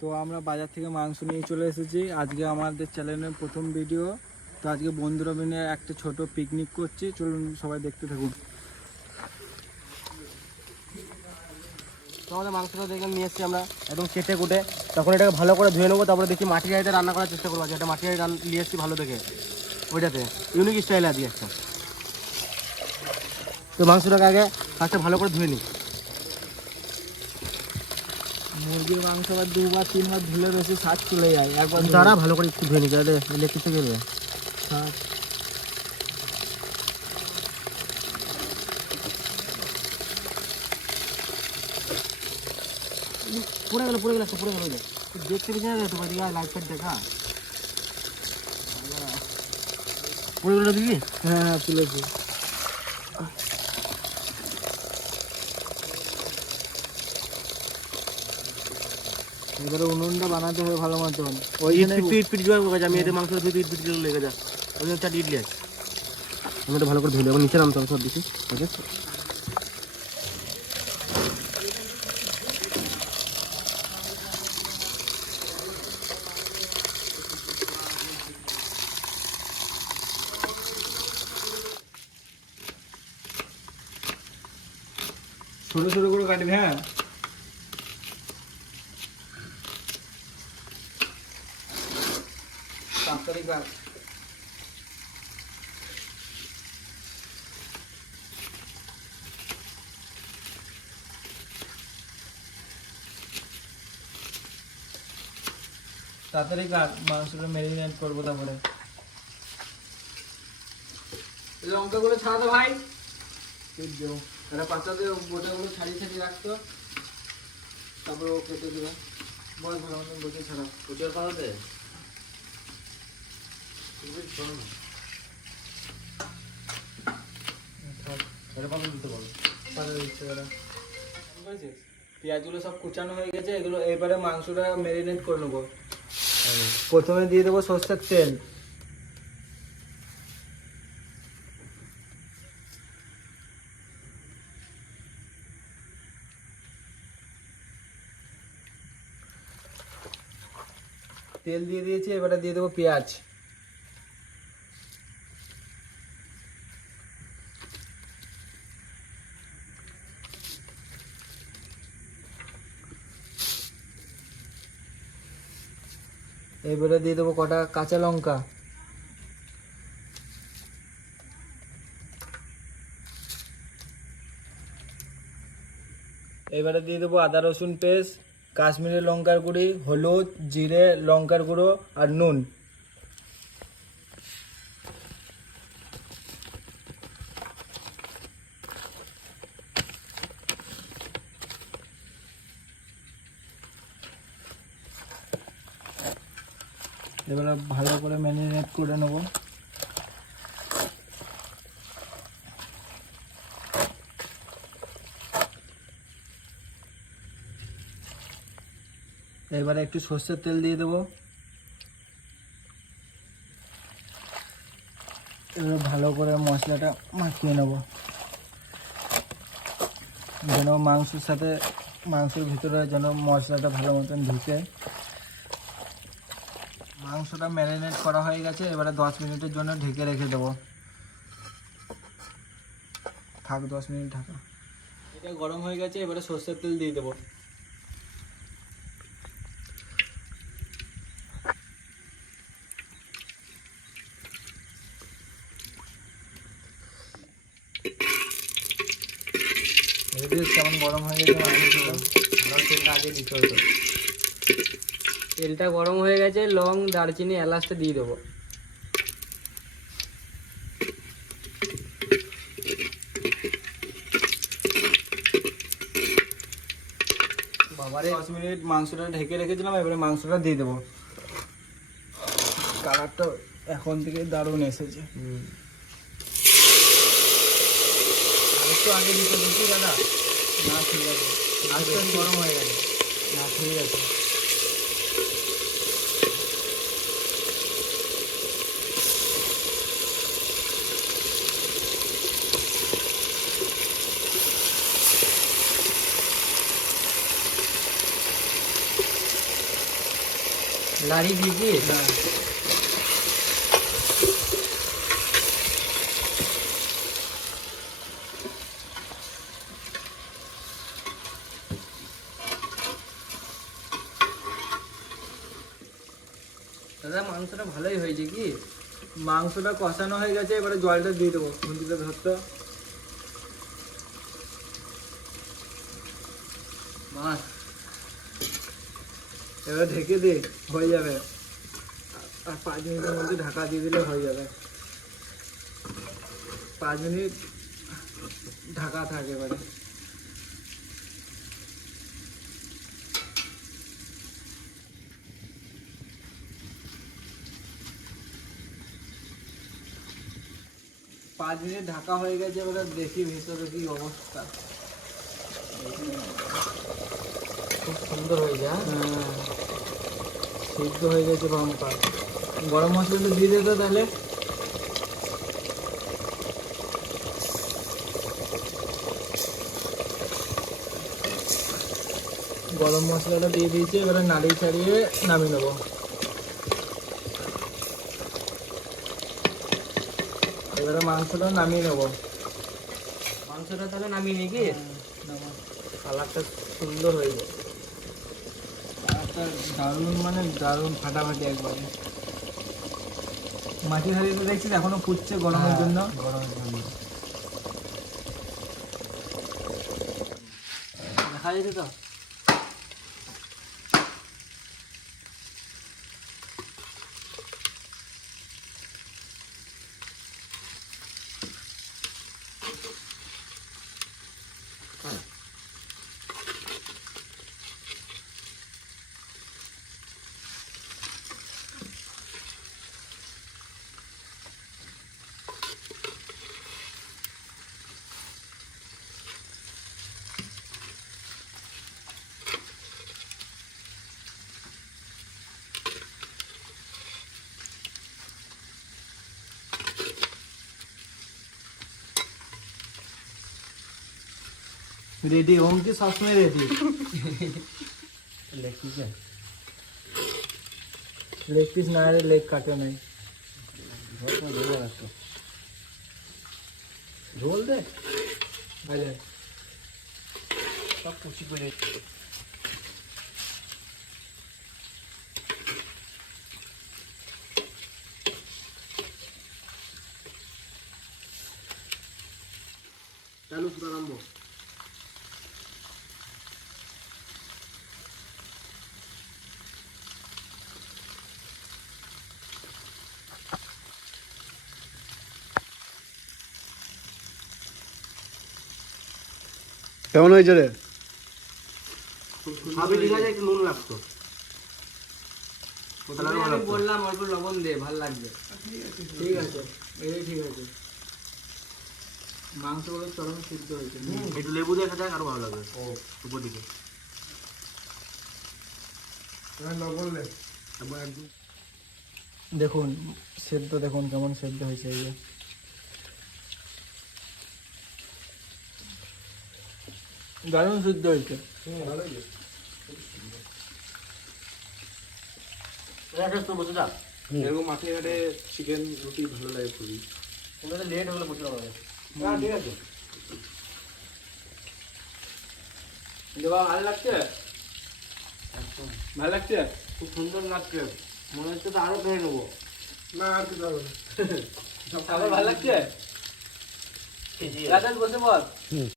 তো আমরা বাজার থেকে মাংস নিয়ে চলে এসেছি। আজকে আমাদের চ্যানেলের প্রথম ভিডিও। তো আজকে বন্ধুরা মিলে একটা ছোট পিকনিক করছি, চলুন সবাই দেখতে থাকুন। তো আমাদের মাংসটা দেখে নিয়ে এসেছি আমরা একদম কেটে কুটে, তখন এটাকে ভালো করে ধুয়ে নেবো। তারপরে দেখি মাটির হাঁড়িতে রান্না করার চেষ্টা করবো। একটা মাটির হাঁড়ি নিয়ে এসেছি ভালো দেখে, ওইটাতে ইউনিক স্টাইলে আজকে একটা। তো মাংসটাকে আগে ফার্স্টে ভালো করে ধুয়ে নিই। মুরগির মাংস আবার 2 বা 3 বার ধুলে বেশি স্বাদ চলে যায়। একবার তারা ভালো করে একটু ধুয়ে নিই, যাতে ইলেকট্রিক থেকে গেলে পড়ে গেল দেখতে পেয়েছি না তোমার দিকে লাইট ফাইট দেখা পড়ে গেল দিদি। হ্যাঁ তুলেছি। এবারে উনুনটা বানাতে হবে ভালো মতন। ওইখানে পিট জোয়ার করে আমি এতে মাংস ধুই পিট লেগে যা ওই একটা ইডলি আছে। আমি এটা ভালো করে ধুই, আবার নিচে নামতে হবে সব দিচ্ছি। ঠিক আছে, ছোট ছোট করে কাটবি। হ্যাঁ তাড়াতাড়ি কাট। তাড়াতাড়ি কাট, মাংসটা ম্যারিনেট করবো। তারপরে লঙ্কাগুলো ছাড়া তো ভাই, এটা পাতাতে গোটাগুলো ছাড়িয়ে ছাড়িয়ে রাখতো, তারপরে ও কেটে দেবে। বল ভালো মতন গোটা ছাড়া উচের পাতাতে পেঁয়াজগুলো সব কুচানো হয়ে গেছে। এগুলো এবারে মাংসটা ম্যারিনেট করে নেবো। প্রথমে দিয়ে দেবো সর্ষের তেল। তেল দিয়ে দিয়েছি, এবারে দিয়ে দেবো পেঁয়াজ। এবারে দিয়ে দেবো কটা কাঁচা লঙ্কা। এবারে দিয়ে দেবো আদা রসুন পেস্ট, কাশ্মীরি লঙ্কার গুঁড়ি, হলুদ, জিরে, লঙ্কার গুঁড়ো আর নুন। এবারে ভালো করে ম্যারিনেট করে নেব। এবারে একটু সর্ষের তেল দিয়ে দেবো। এবার ভালো করে মশলাটা মাখিয়ে নেব, যেন মাংসের সাথে মাংসের ভিতরে যেন মশলাটা ভালো মতন ঢুকে। মাংসটা ম্যারিনেট করা হয়ে গেছে। এবারে 10 মিনিটের জন্য ঢেকে রেখে দেবো। থাক 10 মিনিট ঢাকা। এটা গরম হয়ে গেছে, এবারে সর্ষের তেল দিয়ে দেবো। কেমন গরম হয়ে গেছে, তেলটা আগে দিতে হতো। তেলটা গরম হয়ে গেছে, লং, দারচিনি, এলাচটা দিয়ে দেবো। বাবারে 10 মিনিট মাংসটা ঢেকে রেখেছিলাম, এবারে মাংসটা দিয়ে দেবো। কালারটা এখন থেকে দারুণ এসেছে। একটু আগে দিতে দিচ্ছি দাদা। না ঠিক আছে, আজকে গরম হয়ে গেছে। না ঠিক আছে। নাড়ি দিয়ে কি দাদা মাংসটা ভালোই হয়েছে কি? মাংসটা কষানো হয়ে গেছে, এবারে জলটা দিয়ে দেবো। খুন্তিতে ধরতো মাছ, এবার ঢেকে দে, হয়ে যাবে। আর 5 মিনিটের মধ্যে ঢাকা দিয়ে দিলে হয়ে যাবে। 5 মিনিট ঢাকা থাকে এবারে। পাঁচ মিনিট ঢাকা হয়ে গেছে, এবারে দেখি ভেতরে কি অবস্থা। খুব সুন্দর হয়েছে। হ্যাঁ, সিদ্ধ হয়ে গেছে বাম্পার। গরম মশলাটা দিয়ে দিত তাহলে। গরম মশলাটা দিয়ে দিয়েছি, এবারে নাড়িয়ে ছাড়িয়ে নামিয়ে নেবো। এবারে মাংসটা নামিয়ে নেবো। মাংসটা তাহলে নামিয়ে নিয়ে কি কালারটা সুন্দর হয়ে যায়। কালারটা দারুণ, মানে দারুণ ফাটাফাটি একবারে। মাটির হাঁড়িতে দেখছিস এখনো ফুটছে গরমের জন্য। গরমের জন্য দেখা যেতে তো। রেডি হোম কি সবসময় রেডি। লেগ পিসে লেগ পিস না হলে লেগ কাটে নাই। ঝোল দে আরে সব কুচি করে। চালু শুরু আরম্ভ। কেমন হয়েছে রে? সবই ঠিক আছে, একটু নুন লাগতো। আমি বললাম অল্প লবণ দে, ভাল লাগবে। ঠিক আছে, এই ঠিক আছে। মাংসগুলো চরম সিদ্ধ হয়েছে। একটু লেবু দিয়ে খাতে আরো ভালো লাগবে। ও উপর দিকে দেখুন সেদ্ধ, দেখুন কেমন সেদ্ধ হয়েছে। এই যে দারুণ সিদ্ধ হয়েছে। বসে যা। এরকম মাঠে ঘাটে চিকেন রুটি ভালো লাগে খুবই। তোমাদের লেট হলে বসে যাবে। হ্যাঁ ঠিক আছে। দেবা ভালো লাগছে? একদম ভালো লাগছে? খুব সুন্দর লাগছে, মনে হচ্ছে তো আরো খেয়ে নেবো। না আর কি যাবে না। খাবার ভালো লাগছে? রাজেশ বসে বল।